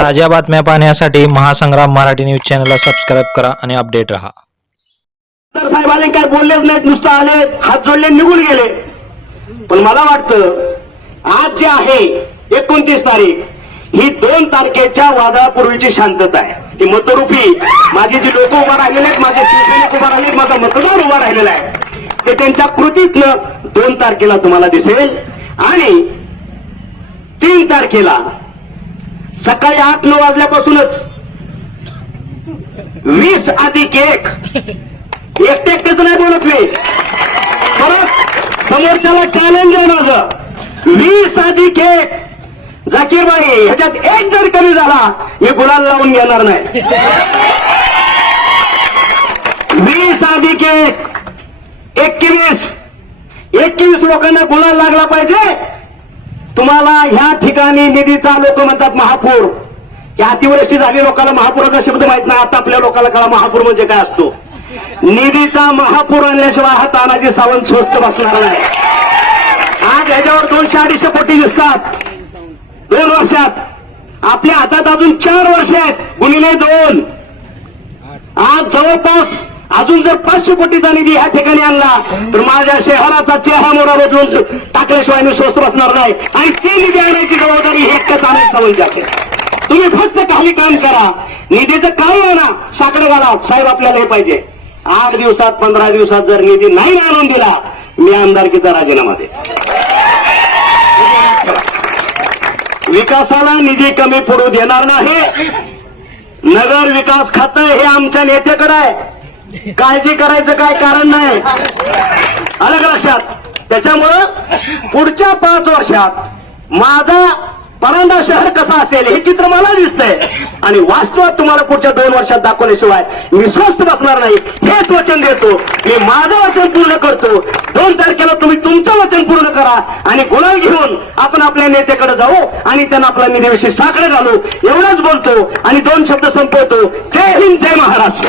ताज्या बातम्या पाहण्यासाठी महासंग्राम मराठी न्यूज चॅनलला सबस्क्राईब करा आणि अपडेट राहा. साहेबांनी काय बोललेच नाहीत नुसतं आले हात जोडले निघून गेले. पण मला वाटतं आज जे आहे एकोणतीस तारीख ही दोन तारखेच्या वादळापूर्वीची शांतता आहे. ही मतरूपी माझी जी लोक उभा राहिलेले आहेत माझे शिवसैनिक उभा राहिले माझा मतदार उभा राहिलेला आहे. ते त्यांच्या कृतीतनं दोन तारखेला तुम्हाला दिसेल आणि तीन तारखेला सकाळी आठ नऊ वाजल्यापासूनच. वीस अधिक एक. एकटे एकटेच नाही बोलत मी. परत समोरच्याला चॅलेंज आहे माझं. वीस अधिक एक. जाकीर भाई ह्याच्यात एक जर कमी झाला हे गुलाल लावून घेणार नाही. वीस अधिक एक. एकवीस. एकवीस लोकांना गुलाल लागला पाहिजे. तुम्हाला ह्या ठिकाणी निधीचा लोक म्हणतात महापूर. या अतिवृष्टी झाली लोकांना महापुराचा शब्द माहीत नाही. आता आपल्या लोकांना कळा महापूर म्हणजे काय असतो. निधीचा महापूर आणल्याशिवाय हा तानाजी सावंत स्वस्त बसणार नाही. आज ह्याच्यावर दोनशे अडीचशे कोटी दिसतात. दोन वर्षात. आपल्या हातात अजून चार वर्ष आहेत. गुणिले दोन. आज जवळपास अजून जर पाचशे कोटीचा निधी ह्या ठिकाणी आणला तर माझ्या शहराचा चेहरा मोरा बदलून टाकल्याशिवाय मी स्वस्त बसणार नाही. आणि ती निधी आणण्याची जबाबदारी हे एकटंच आहे तुम्ही फक्त काही काम करा. निधीचं काय आणा. साकडे घाला. साहेब आपल्याला हे पाहिजे. आठ दिवसात पंधरा दिवसात जर निधी नाही आणून दिला मी आमदारकीचा राजीनामा दे विकासाला निधी कमी पडू देणार नाही. नगर विकास खातं हे आमच्या नेत्याकडे आहे. काळजी करायचं काय कारण नाही. आलं का लक्षात. त्याच्यामुळं पुढच्या पाच वर्षात माझा परांडा शहर कसा असेल हे चित्र मला दिसतंय. आणि वास्तवात तुम्हाला पुढच्या दोन वर्षात दाखवल्याशिवाय मी स्वस्त बसणार नाही. हेच वचन देतो. मी माझं वचन पूर्ण करतो. दोन तारखेला तुम्ही तुमचं वचन पूर्ण करा आणि गुलाल घेऊन आपण आपल्या नेत्याकडे जाऊ आणि त्यांना आपल्या निधीविषयी साकडे घालू. एवढंच बोलतो आणि दोन शब्द संपवतो. जय हिंद जय महाराष्ट्र.